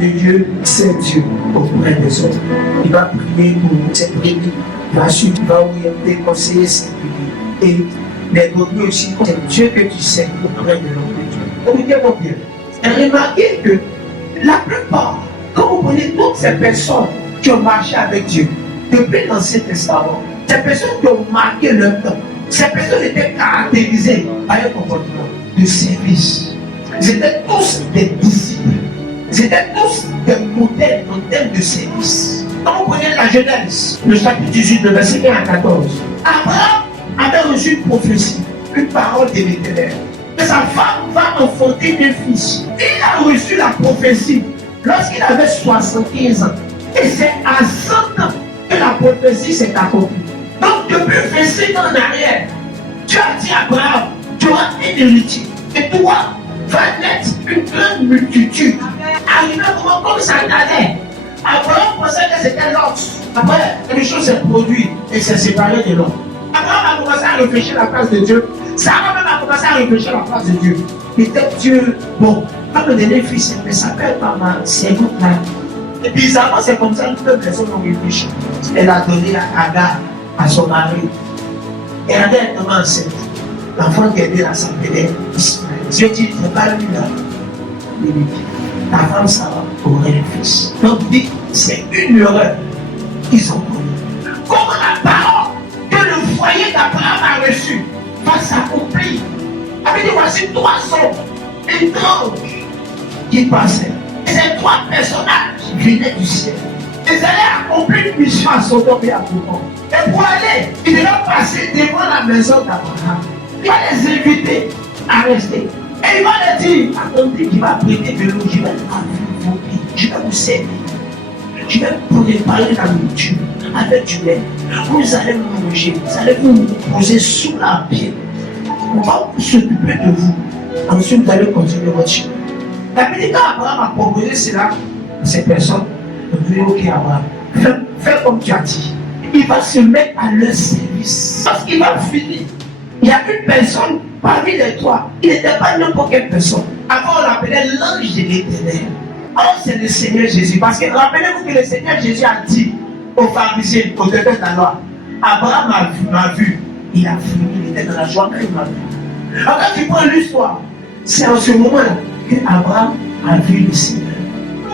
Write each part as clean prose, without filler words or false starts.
de Dieu, c'est Dieu auprès des autres. Il va prier pour cette brebis. Il va suivre, il va orienter, conseiller cette brebis. Et les brebis aussi, c'est Dieu que tu sais auprès de l'autre. Écoutez mon bien. Remarquez que la plupart, quand vous prenez toutes ces personnes qui ont marché avec Dieu depuis l'Ancien Testament, ces personnes qui ont marqué leur temps, ces personnes étaient caractérisées par un comportement de service. Ils étaient tous des disciples. Ils étaient tous des modèles de service. Quand vous prenez la Genèse, le chapitre 18, le verset 1 à 14, Abraham avait reçu une prophétie, une parole de l'Éternel. Que sa femme va enfanter un fils. Il a reçu la prophétie lorsqu'il avait 75 ans. Et c'est à 100 ans que la prophétie s'est accomplie. Donc depuis 25 ans en arrière, Dieu a dit à Abraham, tu auras un héritier. Et toi, va naître une grande multitude. Arrivé un moment comme ça allait. Abraham pensait que c'était l'autre. Après, quelque chose s'est produit et s'est séparé de l'autre. Abraham a commencé à réfléchir à la place de Dieu. Sarah même a commencé à réfléchir à la place de Dieu. Peut-être Dieu, bon, va me donner fils, mais ça s'appelle maman, c'est vous là. Et bizarrement, c'est comme ça que toutes les personnes ont réfléchi. Elle a donné à Agar, à son mari. Et elle est tellement enceinte. L'enfant qui est né là s'appelait Ismaël. Dieu dit, c'est pas lui là. Il lui dit, ta femme Sarah aurait un fils. Donc, dit, c'est une erreur qu'ils ont commis. Comment la parole que le foyer d'Abraham a reçue va s'accomplir. Avec dit, voici 3 hommes étranges qui passaient. Et ces 3 personnages venaient du ciel. Ils allaient accomplir une mission à Sodome et à Gomorrhe. Et pour aller, ils devaient passer devant la maison d'Abraham. Il va les inviter à rester. Et il va leur dire, attendez, il va prêter de l'eau, je vais je vais vous servir. Je vais vous préparer la nourriture avec du lait. Vous allez manger, vous allez vous poser sous la pierre. On va s'occuper de vous. Ensuite, vous allez continuer votre chemin. La Bible dit quand Abraham a proposé cela à ces personnes, il dit, ok Abraham, fais comme tu as dit. Il va se mettre à leur service. Parce qu'il va finir. Il y a une personne parmi les 3. Il n'était pas n'importe quelle personne. Avant, on l'appelait l'ange de l'Éternel. Or, c'est le Seigneur Jésus. Parce que rappelez-vous que le Seigneur Jésus a dit aux pharisiens, aux docteurs de la loi, Abraham m'a vu. Il a fui, il était dans la joie quand il m'a vu. Alors, quand tu prends l'histoire, c'est en ce moment-là que Abraham a vu le Seigneur.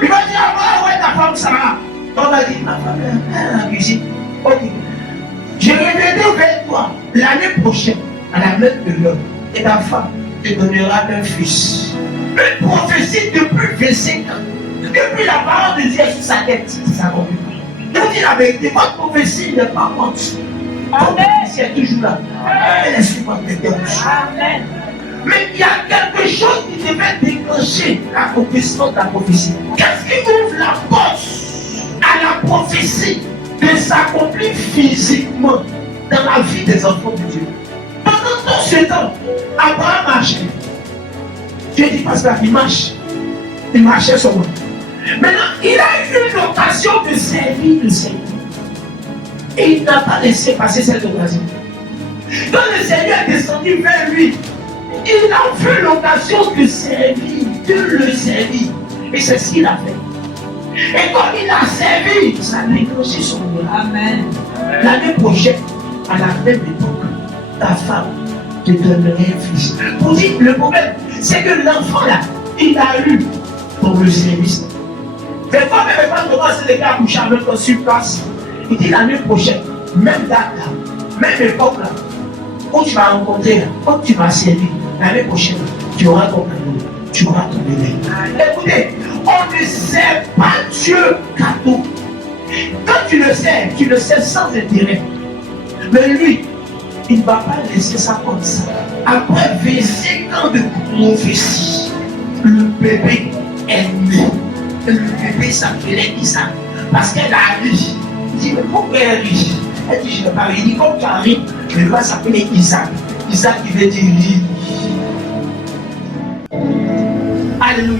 Il va dire, Abraham, ouais, ta femme Sarah. On va dire, ma femme, elle a cuisine. Ok. Je reviendrai vers toi l'année prochaine, à la même de l'homme, et ta femme te donnera un fils. Une prophétie depuis 25 ans. Depuis la parole de Dieu sur sa tête, ça revient. Je vous dis la vérité, votre prophétie n'est pas morte. Votre prophétie est toujours là. Elle est sur votre interruption. Mais il y a quelque chose qui devait déclencher l'accomplissement de la prophétie. Qu'est-ce qui ouvre la porte à la prophétie de s'accomplir physiquement dans la vie des enfants de Dieu? Pendant tout ce temps, Abraham marchait. Dieu dit parce qu'il marche. Il marchait sur moi. Maintenant, il a eu une occasion de servir le Seigneur. Et il n'a pas laissé passer cette occasion. Quand le Seigneur est descendu vers lui, il a vu l'occasion de servir, de le servir. Et c'est ce qu'il a fait. Et quand il a servi, ça a déclenché son miracle. Amen. L'année prochaine, à la même époque, ta femme te donnerait un fils. Pour dire, le problème, c'est que l'enfant là, il a eu pour le service. Des fois, même quand on commence les gars à coucher avec toi sur place, il dit l'année prochaine, même date là, même époque là, où tu vas rencontrer, où tu vas servir, l'année prochaine, tu auras ton cadeau, tu auras ton bébé. Écoutez, on ne sert pas Dieu cadeau. Quand tu le sais sans intérêt. Mais lui, il ne va pas laisser ça comme ça. Après 25 ans de prophétie, le bébé est né. Le bébé s'appelait Isaac. Parce qu'elle a ri. Il dit, mais pourquoi elle rit? Elle dit, je ne vais pas rire. Il dit, comme tu as ri, il va s'appeler Isaac. Isaac, il veut dire ri. Alléluia.